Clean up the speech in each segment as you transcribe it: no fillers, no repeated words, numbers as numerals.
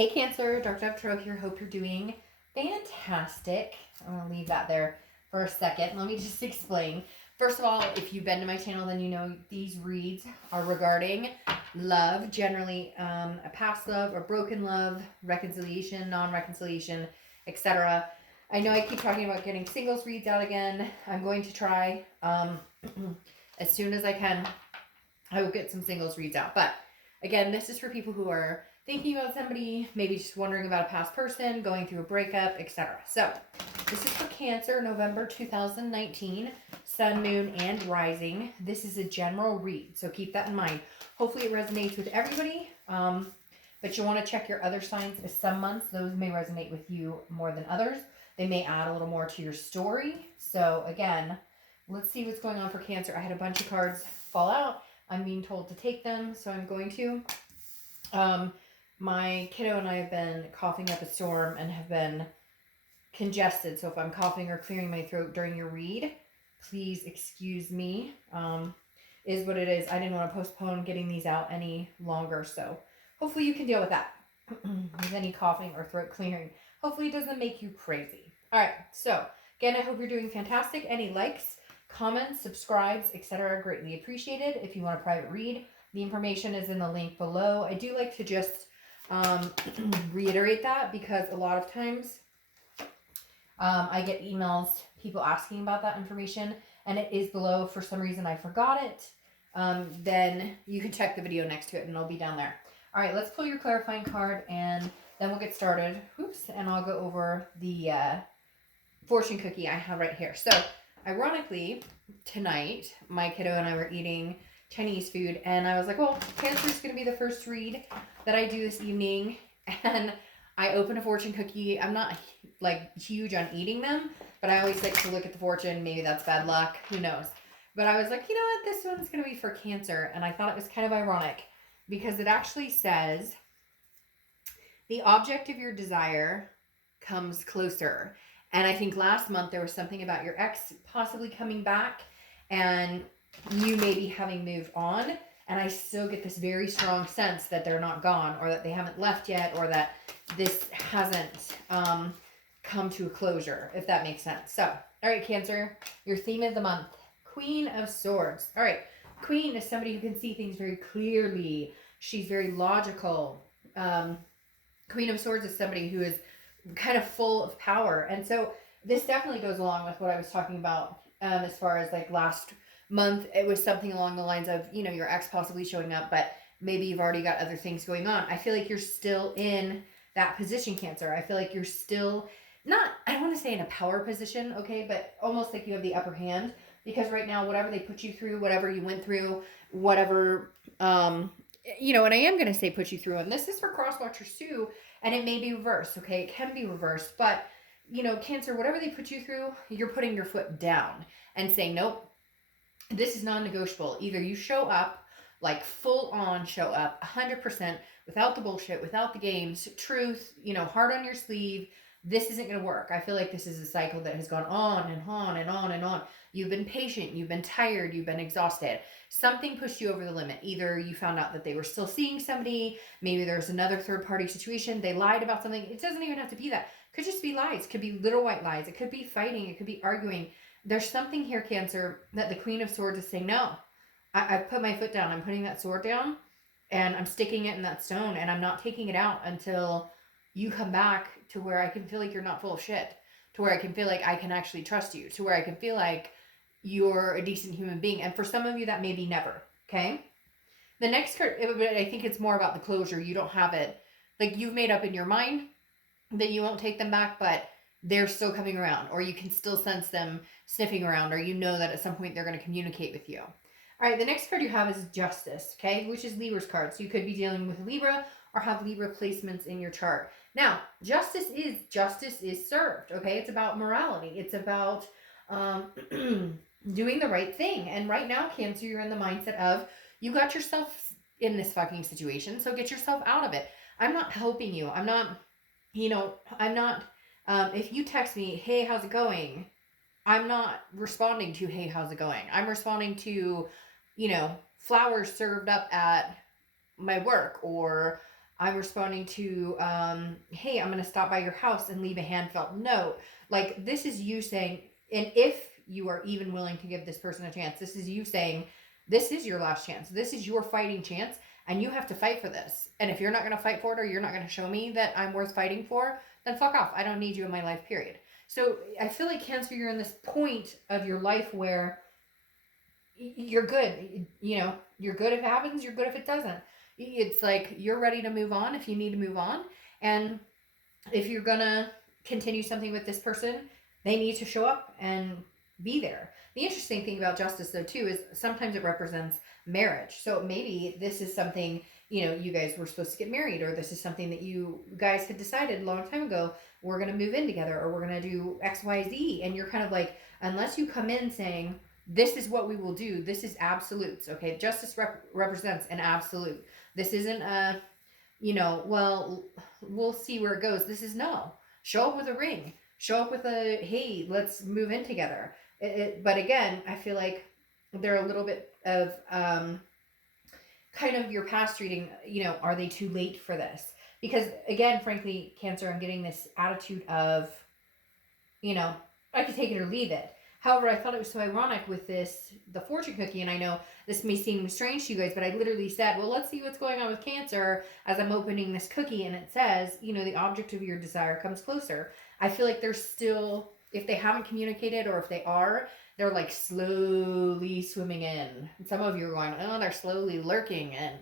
Hey Cancer, Dark Dove Tarot here. Hope you're doing fantastic. I'm going to leave that there for a second. Let me just explain. First of all, if you've been to my channel, then you know these reads are regarding love, generally a past love or broken love, reconciliation, non-reconciliation, etc. I know I keep talking about getting singles reads out again. I'm going to try as soon as I can. I will get some singles reads out. But again, this is for people who are thinking about somebody, maybe just wondering about a past person, going through a breakup, etc. So this is for Cancer, November 2019, Sun, Moon, and Rising. This is a general read, so keep that in mind. Hopefully it resonates with everybody, but you want to check your other signs. Some months, those may resonate with you more than others. They may add a little more to your story. So again, let's see what's going on for Cancer. I had a bunch of cards fall out. I'm being told to take them, so I'm going to. My kiddo and I have been coughing up a storm and have been congested. So if I'm coughing or clearing my throat during your read, please excuse me. Is what it is. I didn't want to postpone getting these out any longer. So hopefully you can deal with that. With any coughing or throat clearing. Hopefully it doesn't make you crazy. All right. So again, I hope you're doing fantastic. Any likes, comments, subscribes, etc. are greatly appreciated. If you want a private read, the information is in the link below. I do like to just reiterate that because a lot of times I get emails, people asking about that information, and it is below. For some reason I forgot it. Then you can check the video next to it and it'll be down there. All right, let's pull your clarifying card and then we'll get started. Oops, and I'll go over the fortune cookie I have right here. So ironically, tonight my kiddo and I were eating Chinese food, and I was like, well, Cancer is going to be the first read that I do this evening, and I open a fortune cookie. I'm not like huge on eating them, but I always like to look at the fortune. Maybe that's bad luck, who knows. But I was like, you know what, this one's going to be for Cancer, and I thought it was kind of ironic because it actually says the object of your desire comes closer. And I think last month there was something about your ex possibly coming back and you maybe having moved on, and I still get this very strong sense that they're not gone, or that they haven't left yet, or that this hasn't come to a closure, if that makes sense. So, all right, Cancer, your theme of the month, Queen of Swords. All right, Queen is somebody who can see things very clearly. She's very logical. Queen of Swords is somebody who is kind of full of power, and so this definitely goes along with what I was talking about as far as like last month. It was something along the lines of, you know, your ex possibly showing up, but maybe you've already got other things going on. I feel like you're still in that position, Cancer. I feel like you're still not, I don't want to say in a power position, okay, but almost like you have the upper hand, because right now, whatever they put you through, whatever you went through, whatever, you know, and I am going to say put you through, and this is for cross watchers too, and it may be reversed, okay, it can be reversed, but you know, Cancer, whatever they put you through, you're putting your foot down and saying, nope, this is non-negotiable. Either you show up, like full on show up 100% without the bullshit, without the games, truth, you know, heart on your sleeve. This isn't going to work. I feel like this is a cycle that has gone on and on and on and on. You've been patient, you've been tired, you've been exhausted. Something pushed you over the limit. Either you found out that they were still seeing somebody, maybe there's another third party situation, they lied about something. It doesn't even have to be that. It could just be lies. It could be little white lies. It could be fighting. It could be arguing. There's something here, Cancer, that the Queen of Swords is saying, no, I've put my foot down. I'm putting that sword down and I'm sticking it in that stone, and I'm not taking it out until you come back to where I can feel like you're not full of shit, to where I can feel like I can actually trust you, to where I can feel like you're a decent human being. And for some of you, that may be never, okay? The next card, I think it's more about the closure. You don't have it. Like, you've made up in your mind that you won't take them back, but they're still coming around, or you can still sense them sniffing around, or you know that at some point they're going to communicate with you. All right, the next card you have is Justice, okay, which is Libra's card. So you could be dealing with Libra or have Libra placements in your chart. Now, justice is served, okay? It's about morality. It's about doing the right thing. And right now, Cancer, you're in the mindset of you got yourself in this fucking situation, so get yourself out of it. I'm not helping you. I'm not, you know, I'm not, if you text me, hey, how's it going? I'm not responding to, hey, how's it going? I'm responding to, you know, flowers served up at my work, or I'm responding to, hey, I'm going to stop by your house and leave a handfelt note. Like, this is you saying, and if you are even willing to give this person a chance, this is you saying, this is your last chance. This is your fighting chance, and you have to fight for this. And if you're not going to fight for it, or you're not going to show me that I'm worth fighting for, then fuck off. I don't need you in my life, period. So I feel like, Cancer, you're in this point of your life where you're good. You know, you're good if it happens, you're good if it doesn't. It's like you're ready to move on if you need to move on. And if you're gonna continue something with this person, they need to show up and be there. The interesting thing about justice, though, too, is sometimes it represents marriage. So maybe this is something, you know, you guys were supposed to get married, or this is something that you guys had decided a long time ago, we're going to move in together, or we're going to do X, Y, Z. And you're kind of like, unless you come in saying, this is what we will do, this is absolutes, okay? Justice represents an absolute. This isn't a, you know, well, we'll see where it goes. This is no. Show up with a ring. Show up with a, hey, let's move in together. But again, I feel like they're a little bit of kind of your past reading, you know, are they too late for this? Because again, frankly, Cancer, I'm getting this attitude of, you know, I could take it or leave it. However, I thought it was so ironic with this, the fortune cookie, and I know this may seem strange to you guys, but I literally said, well, let's see what's going on with Cancer as I'm opening this cookie, and it says, you know, the object of your desire comes closer. I feel like they're still, if they haven't communicated, or if they are, they're like slowly swimming in. And some of you are going, oh, they're slowly lurking in.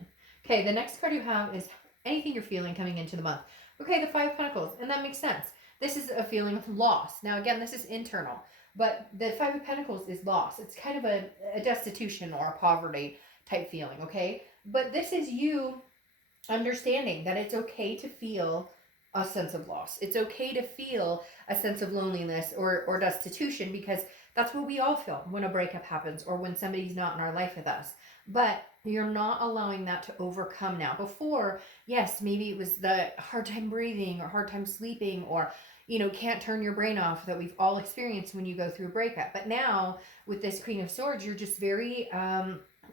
Okay, the next card you have is anything you're feeling coming into the month. Okay, the Five of Pentacles, and that makes sense. This is a feeling of loss. Now, again, this is internal. But the Five of Pentacles is loss. It's kind of a destitution or a poverty type feeling, okay? But this is you understanding that it's okay to feel a sense of loss. It's okay to feel a sense of loneliness or destitution, because that's what we all feel when a breakup happens or when somebody's not in our life with us. But you're not allowing that to overcome now. Before, yes, maybe it was the hard time breathing or hard time sleeping, or you know, can't turn your brain off, that we've all experienced when you go through a breakup. But now with this Queen of Swords, you're just very,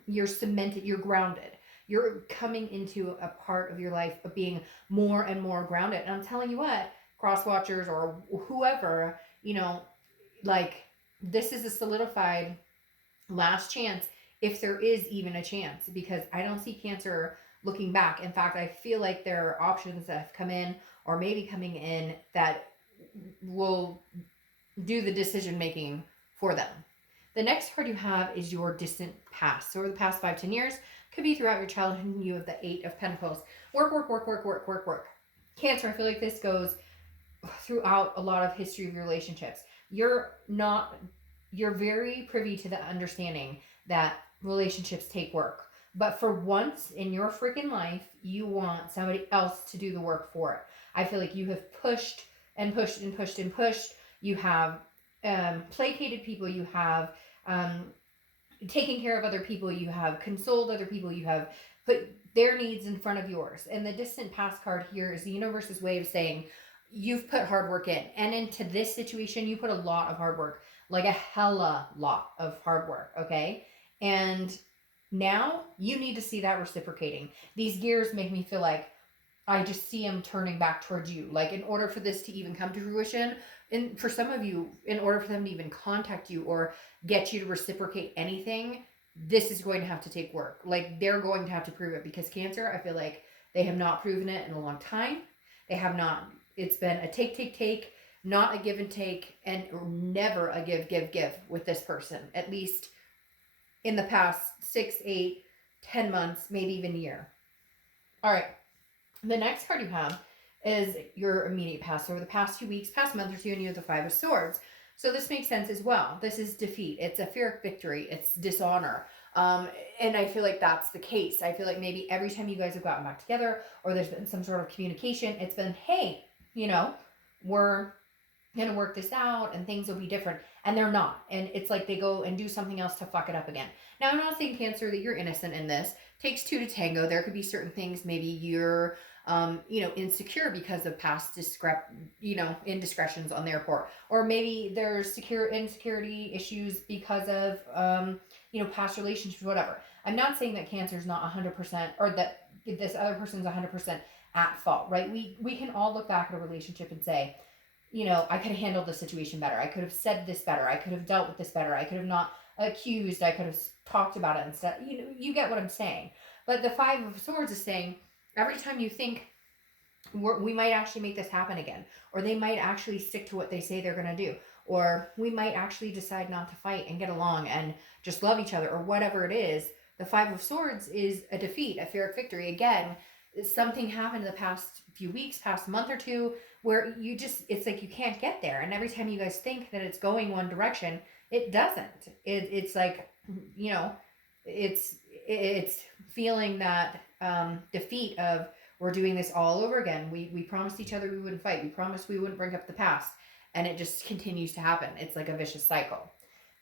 you're cemented, you're grounded. You're coming into a part of your life of being more and more grounded. And I'm telling you what, cross watchers or whoever, you know, like, this is a solidified last chance, if there is even a chance, because I don't see Cancer looking back. In fact, I feel like there are options that have come in or maybe coming in that will do the decision making for them. The next card you have is your distant past. So over the past 5-10 years, could be throughout your childhood, you have the Eight of Pentacles. Work, work, work, work, work, work, work. Cancer, I feel like this goes throughout a lot of history of your relationships. You're very privy to the understanding that relationships take work. But for once in your freaking life, you want somebody else to do the work for it. I feel like you have pushed and pushed and pushed and pushed. You have placated people. You have taken care of other people. You have consoled other people. You have put their needs in front of yours. And the distant past card here is the universe's way of saying, you've put hard work in. And into this situation, you put a lot of hard work. Like a hella lot of hard work, okay? And now you need to see that reciprocating. These gears make me feel like I just see them turning back towards you. Like, in order for this to even come to fruition, and for some of you, in order for them to even contact you or get you to reciprocate anything, this is going to have to take work. Like, they're going to have to prove it, because Cancer, I feel like they have not proven it in a long time. They have not. It's been a take, not a give and take, and never a give with this person, at least in the past 6, 8, 10 months, maybe even a year. All right. The next card you have is your immediate past. So over the past 2 weeks, past month or two, and you have the Five of Swords. So this makes sense as well. This is defeat. It's a Pyrrhic victory. It's dishonor. And I feel like that's the case. I feel like maybe every time you guys have gotten back together, or there's been some sort of communication, it's been, hey, you know, we're going to work this out and things will be different. And they're not. And it's like they go and do something else to fuck it up again. Now, I'm not saying, Cancer, that you're innocent in this. Takes two to tango. There could be certain things. Maybe you're, insecure because of past indiscretions on their part. Or maybe there's insecurity issues because of, past relationships, whatever. I'm not saying that Cancer's not 100%, or that this other person's 100% at fault, right? We can all look back at a relationship and say, you know, I could have handled the situation better. I could have said this better. I could have dealt with this better. I could have not accused. I could have talked about it instead. You know, you get what I'm saying. But the Five of Swords is saying every time you think we might actually make this happen again, or they might actually stick to what they say they're going to do, or we might actually decide not to fight and get along and just love each other, or whatever it is. The Five of Swords is a defeat, a Pyrrhic victory. Again, something happened in the past few weeks, past month or two, where you just, it's like you can't get there. And every time you guys think that it's going one direction, it doesn't. It's like, you know, it's feeling that defeat of, we're doing this all over again. We promised each other we wouldn't fight. We promised we wouldn't bring up the past. And it just continues to happen. It's like a vicious cycle.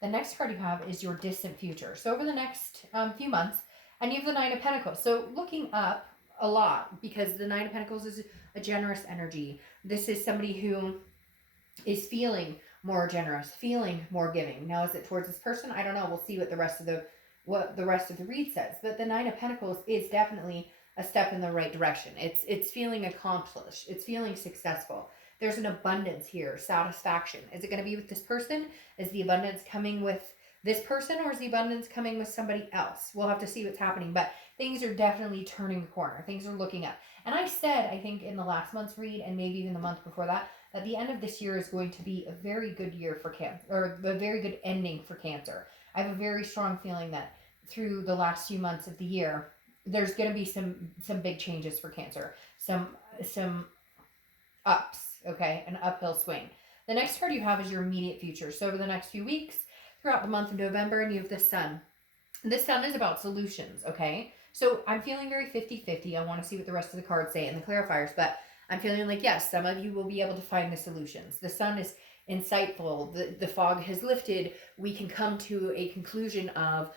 The next card you have is your distant future. So over the next few months, and you have the Nine of Pentacles. So looking up a lot, because the Nine of Pentacles is a generous energy. This is somebody who is feeling more generous, feeling more giving. Now, is it towards this person? I don't know. We'll see what the rest of the read says. But the Nine of Pentacles is definitely a step in the right direction. It's feeling accomplished. It's feeling successful. There's an abundance here, satisfaction. Is it going to be with this person? Is the abundance coming with this person, or is the abundance coming with somebody else? We'll have to see what's happening, but things are definitely turning the corner. Things are looking up. And I said, I think in the last month's read, and maybe even the month before that the end of this year is going to be a very good year for Cancer, or a very good ending for Cancer. I have a very strong feeling that through the last few months of the year, there's going to be some big changes for Cancer, some ups, okay, an uphill swing. The next card you have is your immediate future. So over the next few weeks, throughout the month of November, and you have the Sun. This Sun is about solutions, okay? So I'm feeling very 50-50. I want to see what the rest of the cards say and the clarifiers, but I'm feeling like, yes, some of you will be able to find the solutions. The Sun is insightful. The fog has lifted. We can come to a conclusion of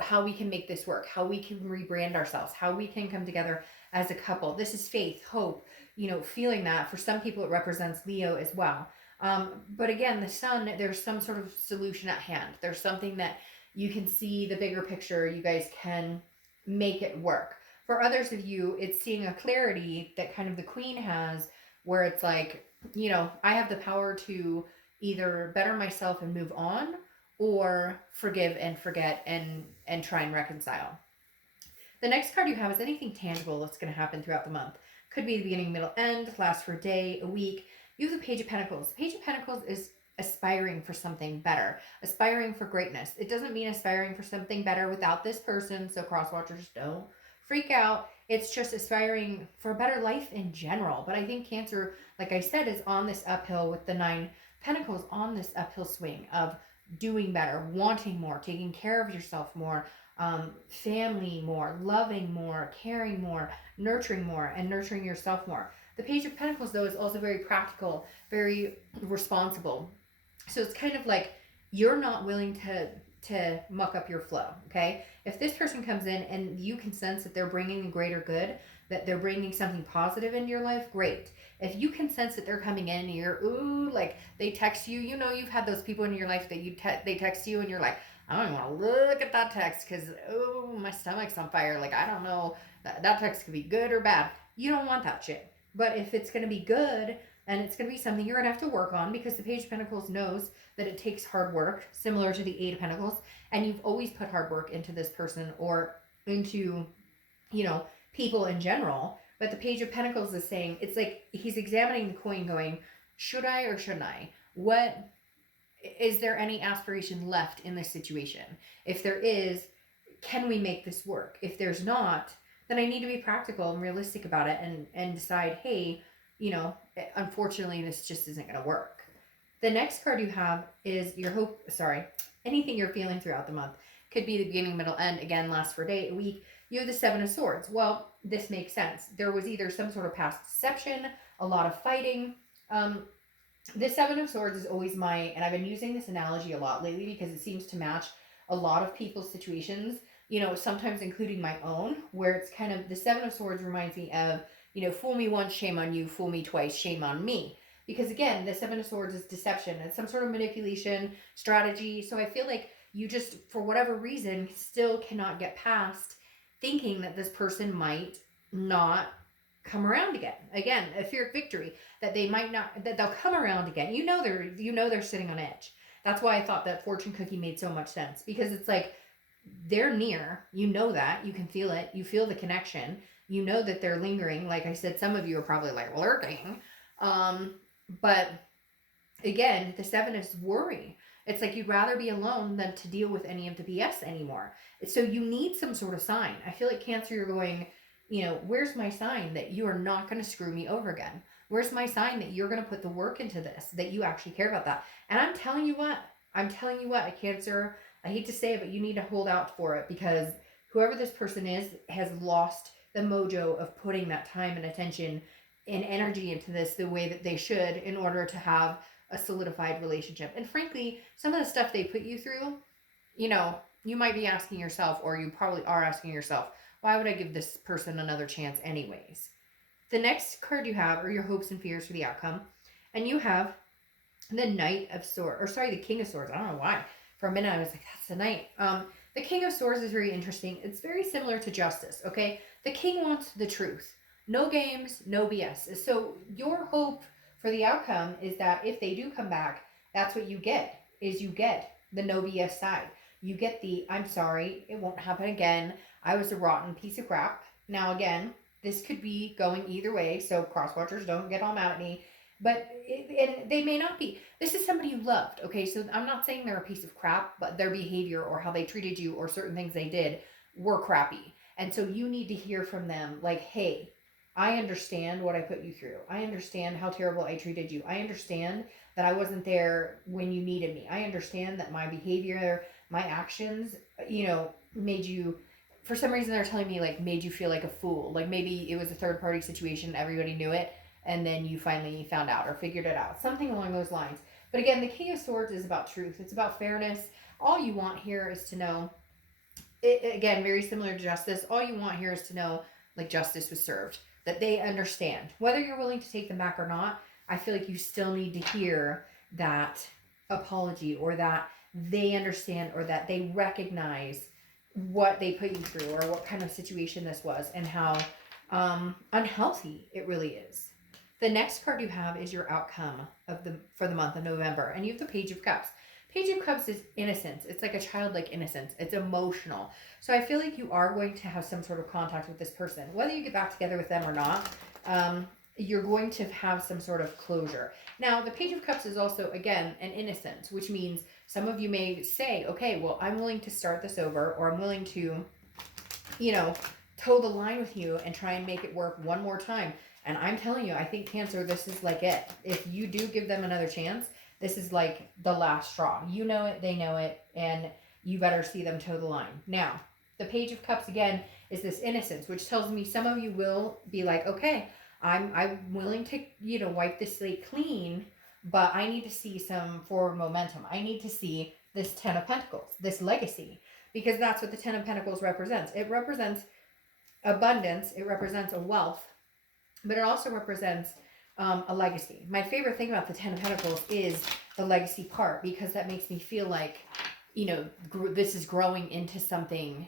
how we can make this work, how we can rebrand ourselves, how we can come together as a couple. This is faith, hope, you know, feeling that. For some people, it represents Leo as well. But again, the Sun, there's some sort of solution at hand. There's something that you can see the bigger picture. You guys can make it work. For others of you, it's seeing a clarity that kind of the Queen has, where it's like, you know, I have the power to either better myself and move on, or forgive and forget and try and reconcile. The next card you have is anything tangible that's going to happen throughout the month. Could be the beginning, middle, end, last for a day, a week. You have the Page of Pentacles. The Page of Pentacles is aspiring for something better, aspiring for greatness. It doesn't mean aspiring for something better without this person, so crosswatchers, don't freak out. It's just aspiring for a better life in general. But I think Cancer, like I said, is on this uphill with the Nine Pentacles, on this uphill swing of doing better, wanting more, taking care of yourself more, family more, loving more, caring more, nurturing more, and nurturing yourself more. The Page of Pentacles, though, is also very practical, very responsible. So it's kind of like you're not willing to muck up your flow, okay? If this person comes in and you can sense that they're bringing a greater good, that they're bringing something positive into your life, great. If you can sense that they're coming in and you're, ooh, like they text you, you know, you've had those people in your life that they text you and you're like, I don't even want to look at that text because, oh, my stomach's on fire. Like, I don't know, that text could be good or bad. You don't want that shit. But if it's going to be good and it's going to be something you're going to have to work on, because the Page of Pentacles knows that it takes hard work, similar to the Eight of Pentacles, and you've always put hard work into this person or into, you know, people in general. But the Page of Pentacles is saying, it's like he's examining the coin going, should I or shouldn't I? What, is there any aspiration left in this situation? If there is, can we make this work? If there's not, then I need to be practical and realistic about it and decide, hey, you know, unfortunately, this just isn't going to work. The next card you have is anything you're feeling throughout the month. Could be the beginning, middle, end. Again, lasts for a day, a week. You have the Seven of Swords. Well, this makes sense. There was either some sort of past deception, a lot of fighting. The Seven of Swords is always and I've been using this analogy a lot lately because it seems to match a lot of people's situations, you know, sometimes including my own, where it's kind of, the Seven of Swords reminds me of, you know, fool me once, shame on you, fool me twice, shame on me. Because again, the Seven of Swords is deception. It's some sort of manipulation, strategy. So I feel like you just, for whatever reason, still cannot get past thinking that this person might not come around again. Again, a fear of victory, that they might not, that they'll come around again. They're sitting on edge. That's why I thought that fortune cookie made so much sense, because it's like they're near. You know that. You can feel it. You feel the connection. You know that they're lingering. Like I said, some of you are probably like lurking. But again, the 7 is worry. It's like you'd rather be alone than to deal with any of the BS anymore. So you need some sort of sign. I feel like Cancer, you're going, where's my sign that you are not going to screw me over again? Where's my sign that you're going to put the work into this, that you actually care about that? And I'm telling you what, a Cancer, I hate to say it, but you need to hold out for it, because whoever this person is has lost the mojo of putting that time and attention and energy into this the way that they should in order to have a solidified relationship. And frankly, some of the stuff they put you through, you might be asking yourself, or you probably are asking yourself, why would I give this person another chance anyways? The next card you have are your hopes and fears for the outcome. And you have the Knight of Swords, or sorry, the King of Swords. I don't know why. For a minute, I was like, that's the Knight. The King of Swords is very interesting. It's very similar to Justice, okay? The King wants the truth. No games, no BS. So your hope for the outcome is that if they do come back, that's what you get, is you get the no BS side. You get the, I'm sorry, it won't happen again. I was a rotten piece of crap. Now, again, this could be going either way, so cross-watchers, don't get all mad at me. But and they may not be. This is somebody you loved, okay? So I'm not saying they're a piece of crap, but their behavior or how they treated you or certain things they did were crappy. And so you need to hear from them like, hey, I understand what I put you through. I understand how terrible I treated you. I understand that I wasn't there when you needed me. I understand that my behavior, my actions, made you, for some reason they're telling me, like, made you feel like a fool. Like maybe it was a third party situation, everybody knew it, and then you finally found out or figured it out. Something along those lines. But again, the King of Swords is about truth. It's about fairness. All you want here is to know, again, very similar to Justice, all you want here is to know, like, justice was served. That they understand. Whether you're willing to take them back or not, I feel like you still need to hear that apology, or that they understand, or that they recognize what they put you through, or what kind of situation this was, and how unhealthy it really is. The next card you have is your outcome for the month of November, and you have the Page of Cups. Page of Cups is innocence. It's like a childlike innocence. It's emotional. So I feel like you are going to have some sort of contact with this person. Whether you get back together with them or not, you're going to have some sort of closure. Now, the Page of Cups is also, again, an innocence, which means some of you may say, okay, well, I'm willing to start this over, or I'm willing to, toe the line with you and try and make it work one more time. And I'm telling you, I think Cancer, this is like it. If you do give them another chance, this is like the last straw. You know it, they know it, and you better see them toe the line. Now, the Page of Cups, again, is this innocence, which tells me some of you will be like, okay, I'm willing to, wipe this slate clean, but I need to see some forward momentum. I need to see this 10 of Pentacles, this legacy, because that's what the 10 of Pentacles represents. It represents abundance. It represents a wealth, but it also represents a legacy. My favorite thing about the 10 of Pentacles is the legacy part, because that makes me feel like, this is growing into something,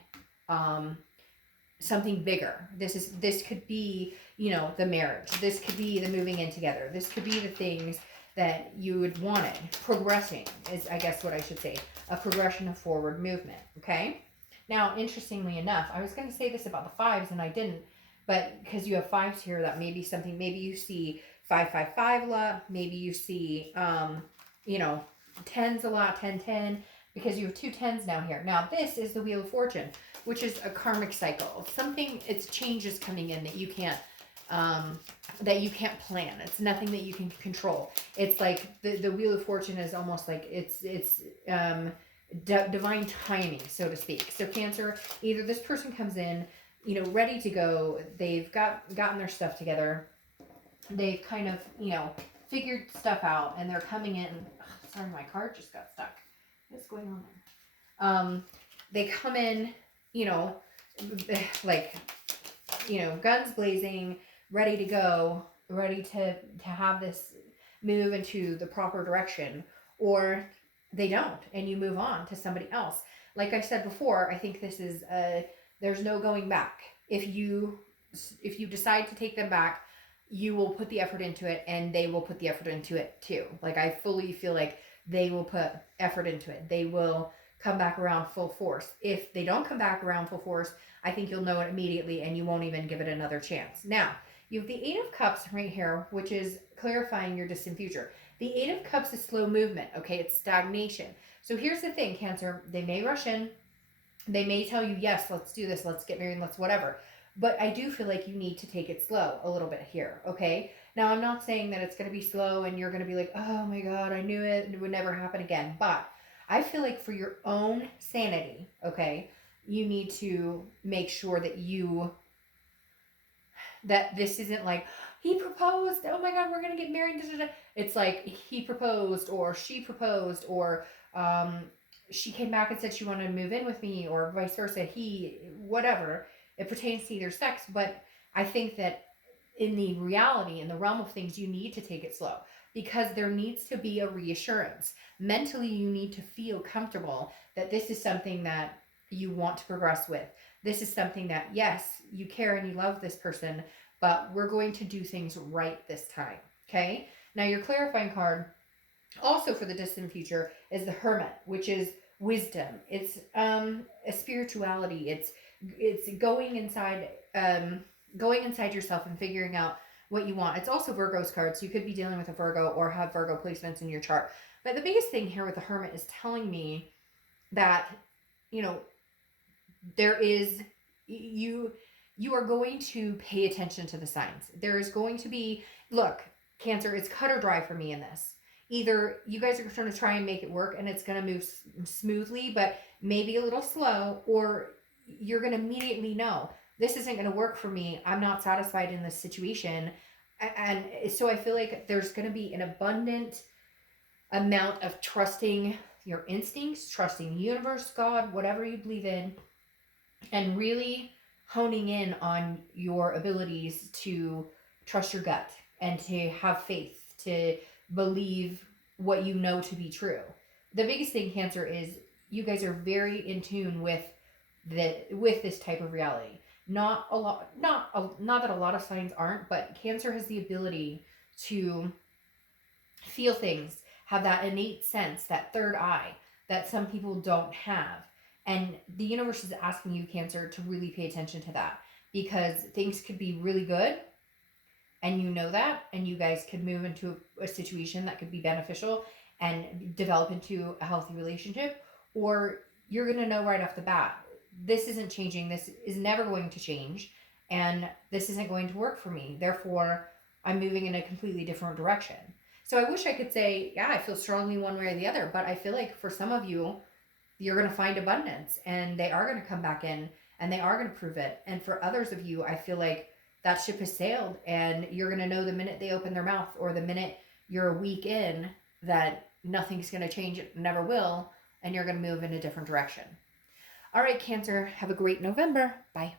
something bigger. This could be, the marriage. This could be the moving in together. This could be the things that you had wanted. Progressing is, I guess, what I should say. A progression of forward movement. Okay. Now, interestingly enough, I was going to say this about the fives and I didn't, but because you have fives here, that may be something. Maybe you see 555 a lot. Maybe you see, tens a lot, 1010, because you have 2 10s now here. Now, this is the Wheel of Fortune, which is a karmic cycle. Something, it's changes coming in that you can't plan. It's nothing that you can control. It's like the Wheel of Fortune is almost like it's divine timing, so to speak. So Cancer, either this person comes in, ready to go. They've gotten their stuff together. They've kind of, figured stuff out, and they're coming in. Oh, sorry, my card just got stuck. What's going on there? They come in, like, guns blazing, ready to go, ready to have this move into the proper direction, or they don't, and you move on to somebody else. Like I said before, I think this is there's no going back. If you if you decide to take them back, you will put the effort into it and they will put the effort into it too. Like, I fully feel like they will put effort into it. They will come back around full force. If they don't come back around full force, I think you'll know it immediately and you won't even give it another chance. Now, you have the Eight of Cups right here, which is clarifying your distant future. The Eight of Cups is slow movement, okay? It's stagnation. So here's the thing, Cancer. They may rush in. They may tell you, yes, let's do this, let's get married, let's whatever. But I do feel like you need to take it slow a little bit here, okay? Now, I'm not saying that it's going to be slow and you're going to be like, oh my God, I knew it, it would never happen again. But I feel like for your own sanity, okay, you need to make sure that that this isn't like, he proposed, oh my God, we're going to get married. It's like he proposed or she proposed or she came back and said she wanted to move in with me or vice versa. Whatever. It pertains to either sex. But I think that in the reality, in the realm of things, you need to take it slow because there needs to be a reassurance. Mentally, you need to feel comfortable that this is something that you want to progress with. This is something that, yes, you care and you love this person, but we're going to do things right this time. Okay? Now, your clarifying card also for the distant future is the Hermit, which is wisdom. It's a spirituality. It's going inside yourself and figuring out what you want. It's also Virgo's card, so you could be dealing with a Virgo or have Virgo placements in your chart. But the biggest thing here with the Hermit is telling me that, there is you are going to pay attention to the signs. There is going to be, look, Cancer, it's cut or dry for me in this. Either you guys are going to try and make it work and it's going to move smoothly, but maybe a little slow, or you're going to immediately know this isn't going to work for me. I'm not satisfied in this situation. And so I feel like there's going to be an abundant amount of trusting your instincts, trusting the universe, God, whatever you believe in, and really honing in on your abilities to trust your gut and to have faith, to believe what you know to be true. The biggest thing, Cancer, is you guys are very in tune with this type of reality. Not that a lot of signs aren't, but Cancer has the ability to feel things, have that innate sense, that third eye that some people don't have. And the universe is asking you, Cancer, to really pay attention to that, because things could be really good and you know that, and you guys could move into a situation that could be beneficial and develop into a healthy relationship, or you're going to know right off the bat, this isn't changing, this is never going to change, and this isn't going to work for me. Therefore, I'm moving in a completely different direction. So I wish I could say, yeah, I feel strongly one way or the other, but I feel like for some of you, you're going to find abundance and they are going to come back in and they are going to prove it. And for others of you, I feel like that ship has sailed and you're going to know the minute they open their mouth or the minute you're a week in that nothing's going to change, it never will, and you're going to move in a different direction. All right, Cancer, have a great November. Bye.